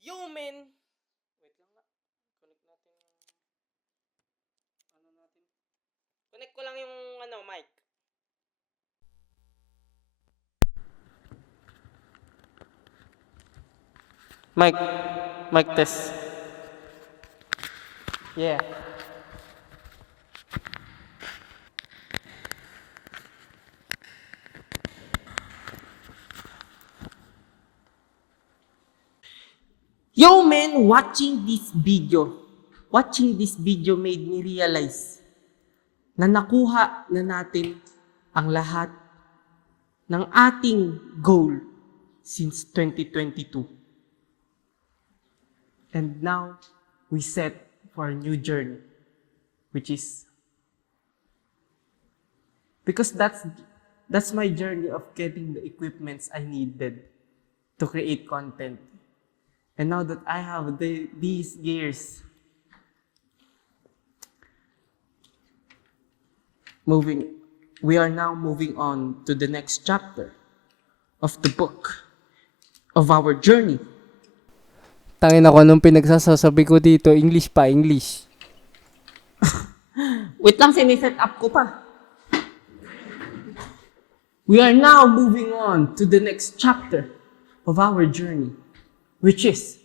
Yo, men! Wait lang nga. Connect natin. Ano natin? Connect ko lang yung mic. Mic. Mic test. Yeah. Yo, men! Watching this video made me realize na nakuha na natin ang lahat ng ating goal since 2022. And now, we set for a new journey, which is because that's my journey of getting the equipments I needed to create content. And now that I have these gears, we are now moving on to the next chapter of the book of our journey. Tangin ako nung pinagsasabi ko dito, English pa, English. Wait lang, siniset up ko pa. We are now moving on to the next chapter of our journey, which is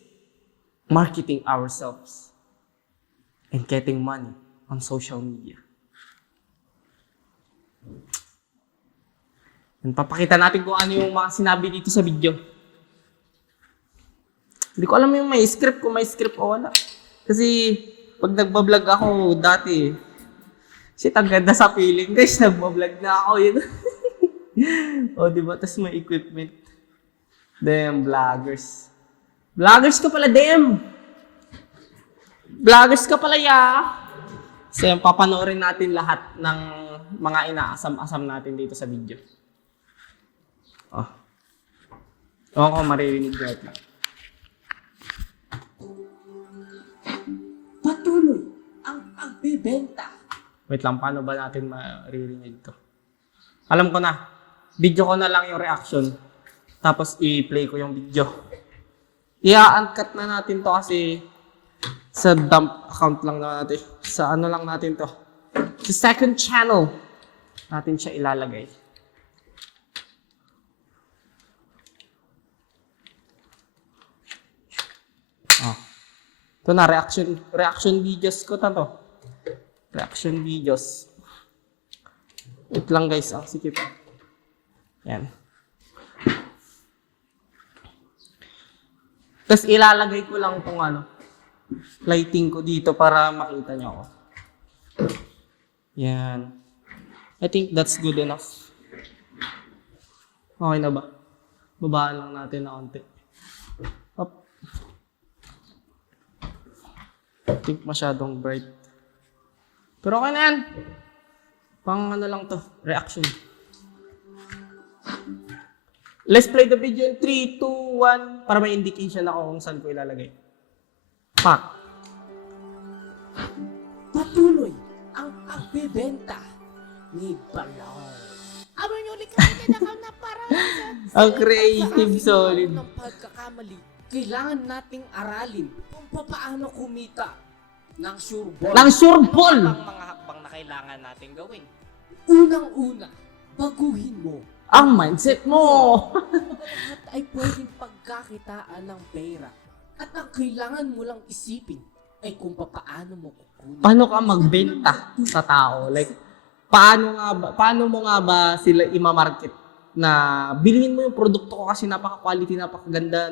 marketing ourselves and getting money on social media. And papakita natin kung ano yung mga sinabi dito sa video. Hindi ko alam yung kung may script o wala. Kasi pag nagbablog ako dati, shit, ang ganda sa feeling. Guys, nagbablog na ako yun. O, diba? Tapos may equipment. Damn, vloggers. Vloggers ka pala, damn! Vloggers ka pala, ya! So, papanoorin natin lahat ng mga inaasam-asam natin dito sa video. Oh. Ewan ko maririnig natin. Patuloy ang pagbebenta. Wait lang, paano ba natin maririnig to? Alam ko na. Video ko na lang yung reaction. Tapos i-play ko yung video. I-uncut na natin to kasi sa dump account lang natin. Sa ano lang natin to. Sa second channel natin siya ilalagay. Oh. Ito na, reaction videos ko to. Reaction videos. Wait lang guys, sikip. Yan. Tapos ilalagay ko lang itong lighting ko dito para makita nyo ako. Yan. I think that's good enough. Okay na ba? Babaan lang natin na konti. Up. I think masyadong bright. Pero okay na yan. Pang lang to, reaction. Let's play the video in 3, 2, 1 para may indication ako kung saan ko ilalagay. Pak. Patuloy ang pagbebenta ni Balong. Aba nyo ulit kami na na parang Ang creative, solid. ng pagkakamali, kailangan nating aralin kung paano kumita ng sure ball. Lang sure ball! Ano ang mga hakbang na kailangan natin gawin? Unang-una, baguhin mo. Ang mindset mo! Lahat ay pwedeng pagkakitaan ng pera. At ang kailangan mo lang isipin ay kung paano mo kukunin. Paano ka magbenta sa tao? Like, paano mo nga ba sila i-market na bilhin mo yung produkto ko kasi napaka-quality, napakaganda,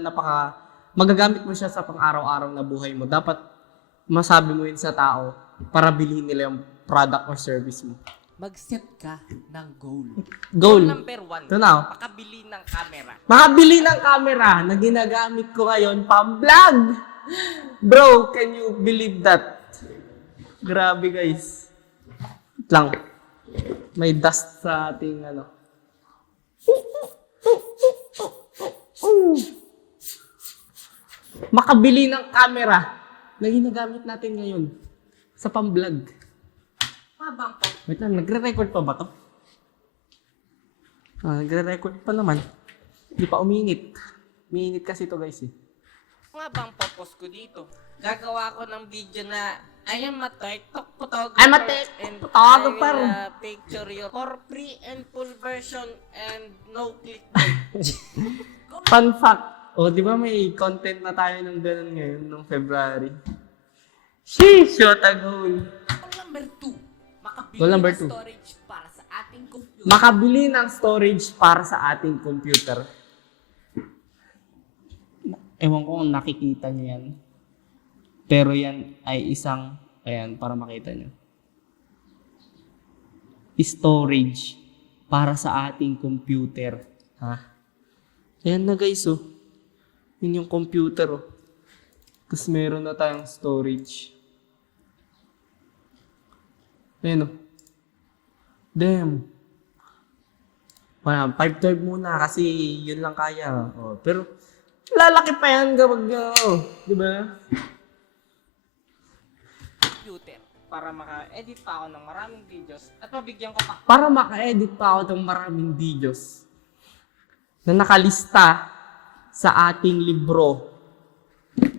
magagamit mo siya sa pang-araw-araw na buhay mo. Dapat masabi mo yun sa tao para bilhin nila yung product or service mo. Mag-set ka ng goal. Goal. Number 1, Ito na. makabili ng camera. Makabili ng camera na ginagamit ko ngayon pang-vlog. Bro, can you believe that? Grabe guys. Wait lang. May dust sa ating Makabili ng camera na ginagamit natin ngayon sa pang-vlog. Mabang po. Wait lang, nagre-record pa ba to? Nagre-record pa naman. Hindi pa uminit. Uminit kasi to guys eh. Nga bang purpose ko dito? Gagawa ko ng video na I am a TikTok photographer. I'm a TikTok and photographer. I will picture you for free and full version and no clickbait. Fun fact. O, di ba may content na tayo ng ganun ngayon, nung February? Sheesh! Shot a goal. Goal number 2. Makabili Goal number ng two. storage para sa ating computer. Makabili ng storage para sa ating computer. Ewan ko kung nakikita niyo yan. Pero yan ay isang, ayan, para makita niyo. Storage para sa ating computer. Ha? Ayan na guys, oh. Yun yung computer, oh. Tapos meron na tayong storage. Ayan, oh. Damn. 512 muna kasi yun lang kaya. Oh, pero lalaki pa yan kapag, di ba? Computer para maka-edit pa ako ng maraming videos at mabigyan ko pa. Para maka-edit pa ako ng maraming videos na nakalista sa ating libro.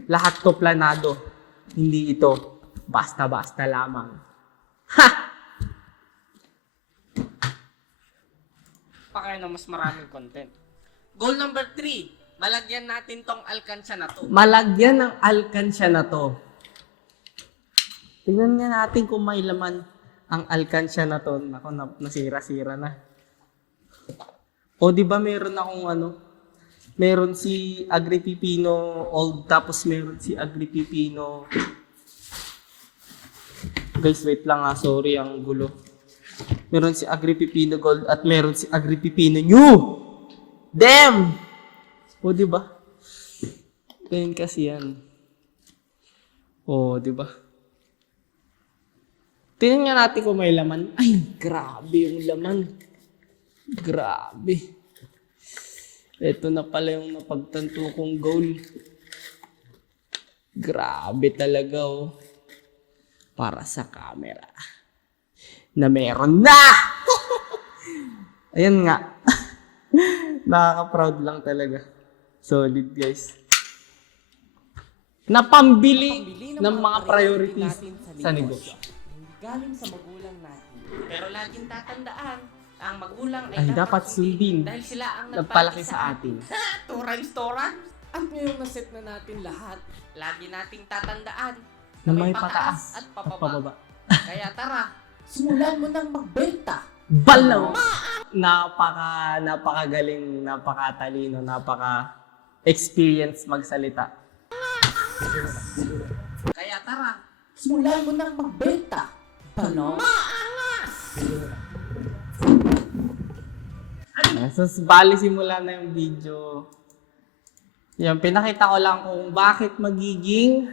Lahat to planado. Hindi ito basta-basta lamang. Ha! Pa kayo ng mas maraming content. Goal number 3. Malagyan natin tong alkansya na to. Malagyan ng alkansya na to. Tingnan nga natin kung may laman ang alkansya na to. Nako, nasira-sira na. O di ba meron akong meron si Agripipino old tapos meron si Agripipino. Guys, wait lang sorry ang gulo. Meron si Agripipino gold at meron si Agripipino new. Damn! O di ba? Ganyan kasi yan. O, di ba? Tingnan nga natin kung may laman. Ay, grabe yung laman. Grabe. Ito na pala yung napagtanto kong goal. Grabe talaga, oh. Para sa camera. Na meron na! Ayan nga. Nakaka-proud lang talaga. Solid, guys. Na pambili ng mga priorities sa negosyo. Hindi galing sa magulang natin. Pero laging tatandaan, ang magulang Ay dapat sundin. dahil sila ang Nagpalaki sa atin. Two rhymes tora. At ngayong naset na natin lahat, Lagi nating tatandaan Na may pataas at at pababa. pababa. Kaya tara, simulan mo nang magbenta. Balaw! Napakagaling, napakatalino, napaka-experience magsalita. kaya tara. Simulan mo nang magbenta. Paano? So, bali simula na yung video. Yan, pinakita ko lang kung bakit magiging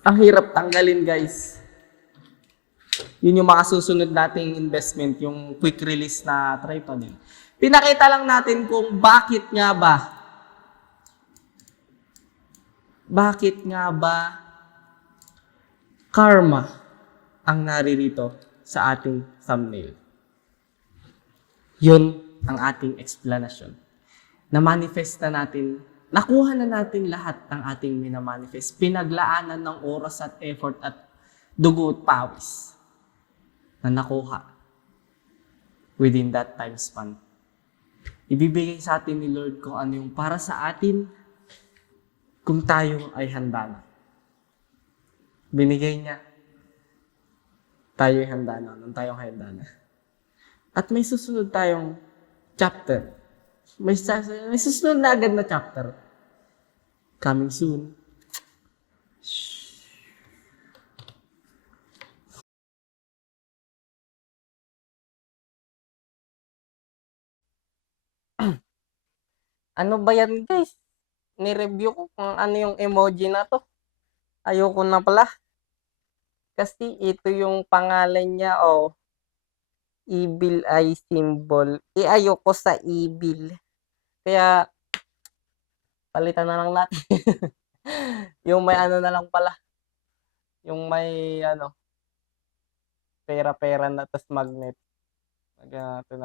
ang hirap tanggalin, guys. Yun yung makasusunod nating investment, yung quick release na tripod. Pinakita lang natin kung bakit nga ba karma ang naririto sa ating thumbnail. Yun ang ating explanation. Na-manifest na natin, nakuha na natin lahat ng ating minamanifest. Pinaglaanan ng oras at effort at dugo at pawis na nakuha within that time span. Ibibigay sa atin ni Lord kung ano yung para sa atin kung tayo ay handa na. Binigay niya. Tayo ay handa na. Nung tayong handa na. At may susunod tayong chapter. May susunod na agad na chapter. Coming soon. Ano ba yan, guys? Ni-review ko kung ano yung emoji na to. Ayoko na pala. Kasi ito yung pangalan niya, evil eye symbol. Ayoko sa evil. Kaya, palitan na lang natin. Yung may ano na lang pala. Yung may, pera-pera na tas magnet. Lagyan natin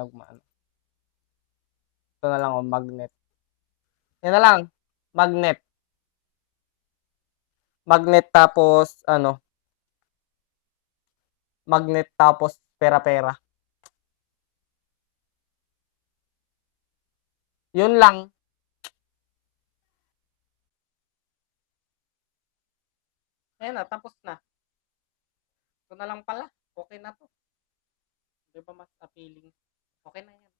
Ito na lang, magnet. Yan na lang. Magnet. Magnet tapos, magnet tapos pera-pera. Yun lang. Ayan na, tapos na. Ito na lang pala. Okay na to. Di ba mas appealing? Okay na yan.